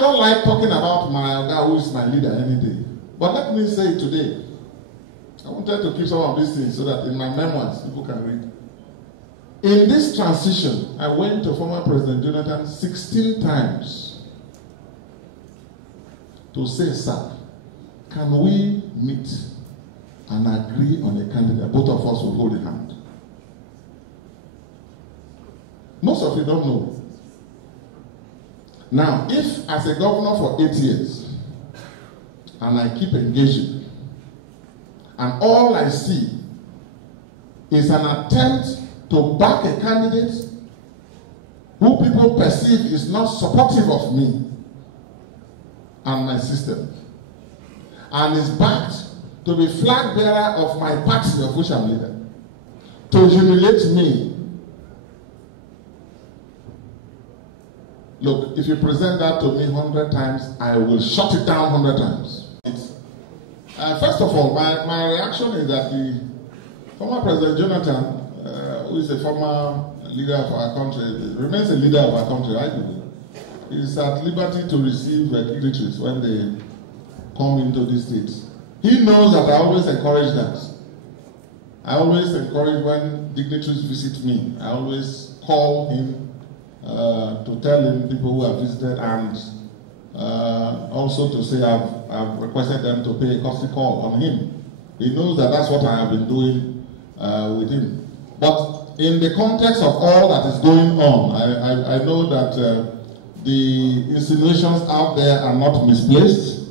I don't like talking about my guy who is my leader any day. But let me say it today. I wanted to keep some of these things so that in my memoirs, people can read. In this transition, I went to former President Jonathan 16 times to say, sir, can we meet and agree on a candidate? Both of us will hold a hand. Most of you don't know. Now, if as a governor for 8 years, and I keep engaging, and all I see is an attempt to back a candidate who people perceive is not supportive of me and my system, and is backed to be flag bearer of my party of which I'm leader, to humiliate me. Look, if you present that to me 100 times, I will shut it down 100 times. First of all, my reaction is that the former President Jonathan, who is a former leader of our country, remains a leader of our country, I believe, is at liberty to receive dignitaries when they come into this state. He knows that I always encourage that. I always encourage when dignitaries visit me. I always call him to tell him people who have visited, and also to say I've requested them to pay a courtesy call on him. He knows that that's what I have been doing with him. But in the context of all that is going on, I know that the insinuations out there are not misplaced.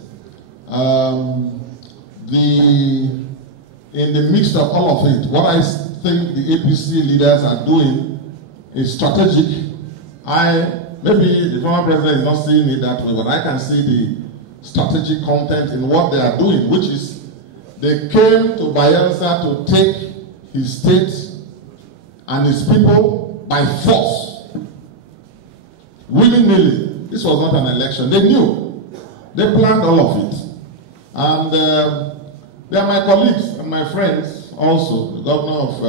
In the midst of all of it, what I think the APC leaders are doing is strategic. Maybe the former president is not seeing it that way, but I can see the strategic content in what they are doing, which is they came to Bayelsa to take his state and his people by force, willy-nilly. This was not an election. They knew. They planned all of it. And they are my colleagues and my friends also, the governor of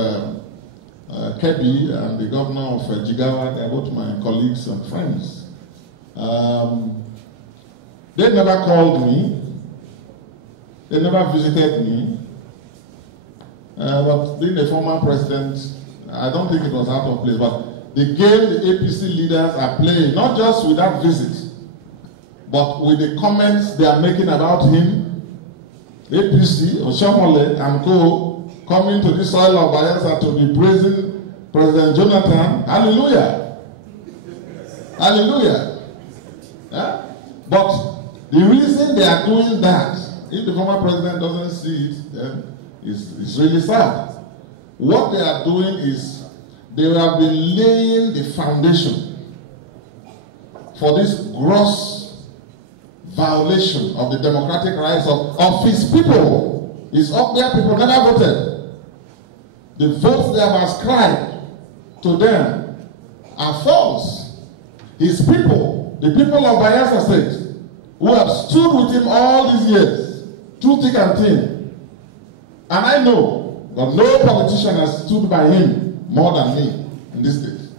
Kebbi and the governor of Jigawa. They are both my colleagues and friends. They never called me. They never visited me. But being a former president, I don't think it was out of place. But the game the APC leaders are playing, not just with that visit, but with the comments they are making about him, APC, Oshomole, and co, coming to the soil of Bayelsa to be praising President Jonathan. Hallelujah. Hallelujah. Yeah? But the reason they are doing that, if the former president doesn't see it, then it's really sad. What they are doing is they have been laying the foundation for this gross violation of the democratic rights of his people. His Okbia people never voted. The votes they have ascribed to them are false. His people, the people of Bayelsa State, who have stood with him all these years, through thick and thin. And I know that no politician has stood by him more than me in this state.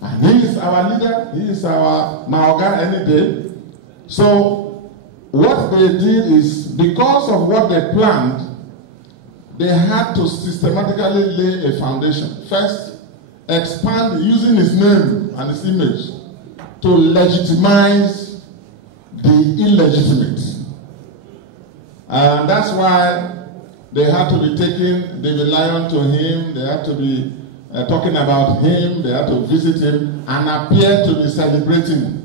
And he is our leader, he is our Maoga any day. So what they did is, because of what they planned, they had to systematically lay a foundation. First, expand using his name and his image to legitimize the illegitimate. And that's why they had to be taking David Lyon to him, they had to be talking about him, they had to visit him, and appear to be celebrating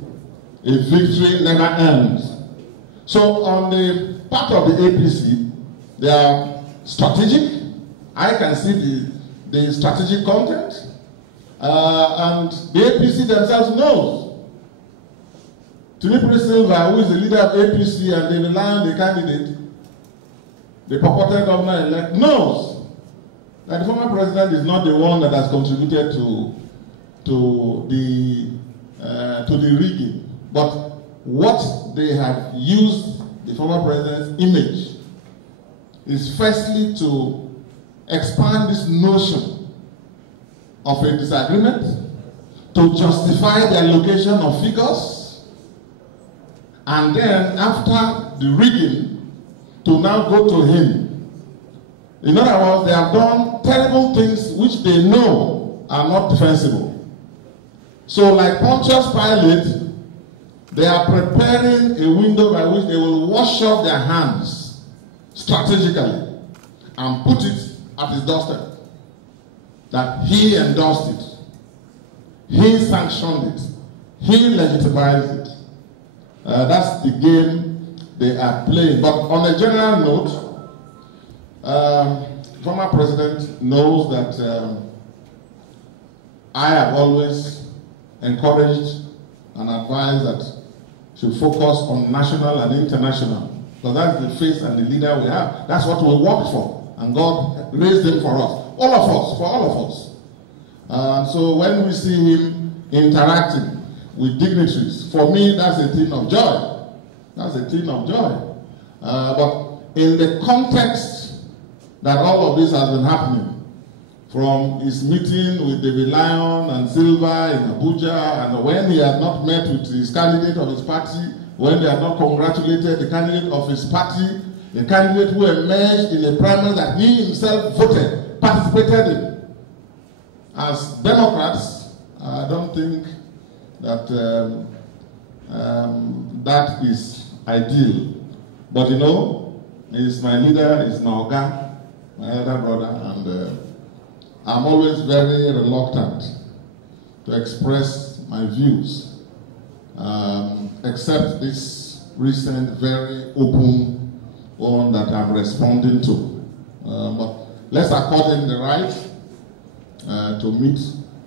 a victory never ends. So on the part of the APC, they are strategic. I can see the strategic content. And the APC themselves knows. Tunipri Silva, who is the leader of APC, and David Lyon, the candidate, the purported governor-elect, knows that the former president is not the one that has contributed to the rigging. But what they have used the former president's image is firstly to expand this notion of a disagreement, to justify the allocation of figures, and then after the rigging, to now go to him. In other words, they have done terrible things which they know are not defensible. So like Pontius Pilate, they are preparing a window by which they will wash off their hands strategically and put it at his doorstep. That he endorsed it, he sanctioned it, he legitimized it. That's the game they are playing. But on a general note, former president knows that I have always encouraged and advised that should focus on national and international, because that's the face and the leader we have. That's what we worked for, and God raised him for us. All of us, for all of us. So when we see him interacting with dignitaries, for me, that's a thing of joy. That's a thing of joy. But in the context that all of this has been happening, from his meeting with David Lyon and Silva in Abuja, and when he had not met with his candidate of his party, when they had not congratulated the candidate of his party, the candidate who emerged in a primary that he himself voted, participated in. As Democrats, I don't think that that is ideal. But you know, he's my leader, he's my Oga, my elder brother, and I'm always very reluctant to express my views, except this recent, very open one that I'm responding to. But let's accord him the right to meet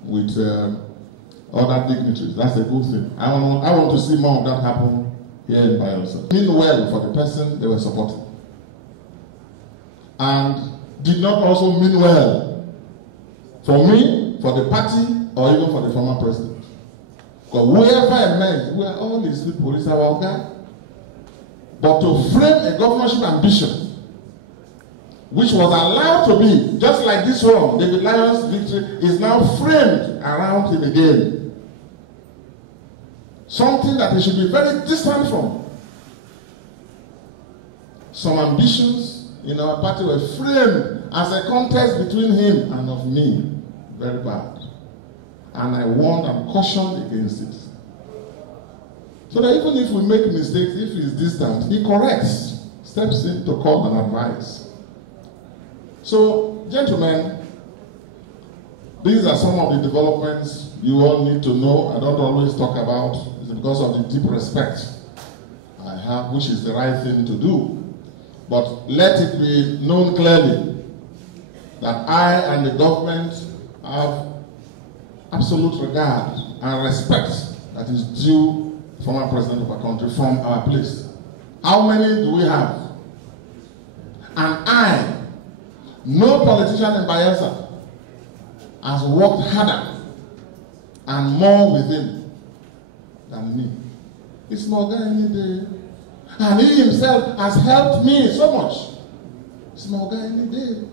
with other dignitaries. That's a good thing. I want to see more of that happen here in Bayelsa. Mean well for the person they were supporting, and did not also mean well for me, for the party, or even for the former president. Because whoever emerged, we are all his people, it's our guy. But to frame a governorship ambition, which was allowed to be, just like this one, David Lyon's victory, is now framed around him again. Something that he should be very distant from. Some ambitions in our party were framed as a contest between him and of me. Very bad. And I warned and cautioned against it. So that even if we make mistakes, if he's distant, he corrects, steps in to call and advise. So, gentlemen, these are some of the developments you all need to know. I don't always talk about. It's because of the deep respect I have, which is the right thing to do. But let it be known clearly that I and the government have absolute regard and respect that is due former president of our country from our place. How many do we have? And no politician in Bayelsa has worked harder and more with him than me. It's more than any day. And he himself has helped me so much. It's more than any day.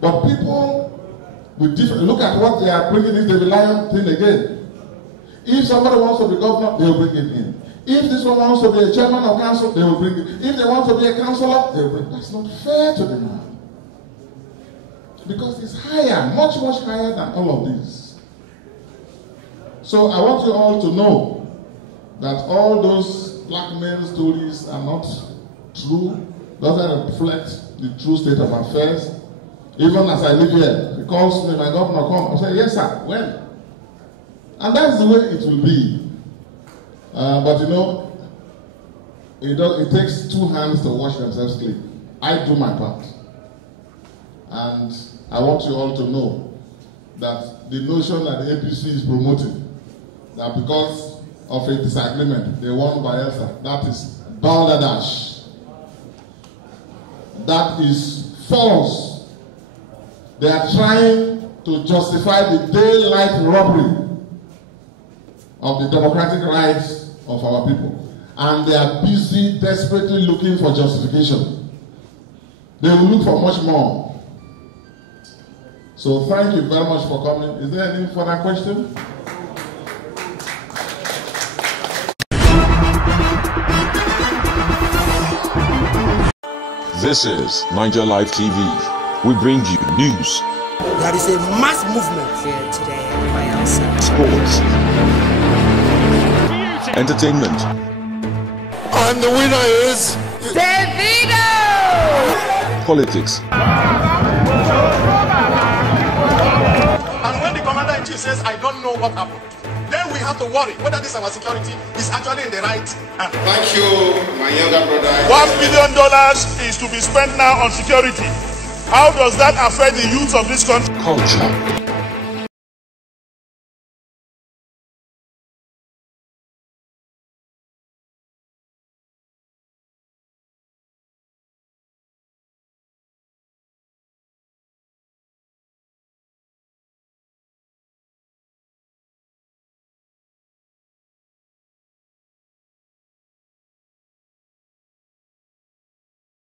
But people with different, look at what they are bringing in the Lion thing again. If somebody wants to be governor, they will bring it in. If this one wants to be a chairman of council, they will bring it. If they want to be a councillor, they will bring it. That's not fair to the man. Because it's higher, much, much higher than all of this. So I want you all to know that all those blackmail stories are not true, doesn't reflect the true state of affairs. Even as I live here, he calls me, my governor, come. I say, yes, sir, when? And that's the way it will be. But you know, it takes two hands to wash themselves clean. I do my part. And I want you all to know that the notion that the APC is promoting, that because of a disagreement, they won Bayelsa, that is balderdash. That is false. They are trying to justify the daylight robbery of the democratic rights of our people. And they are busy, desperately looking for justification. They will look for much more. So thank you very much for coming. Is there any further question? This is Niger Live TV. We bring you news. There is a mass movement here today by Elsa. Sports. Entertainment. And the winner is Davido! Politics. And when the commander-in-chief says, I don't know what happened, then we have to worry whether this our security is actually in the right hand. Thank you, my younger brother. $1 billion is to be spent now on security. How does that affect the youth of this country? Culture.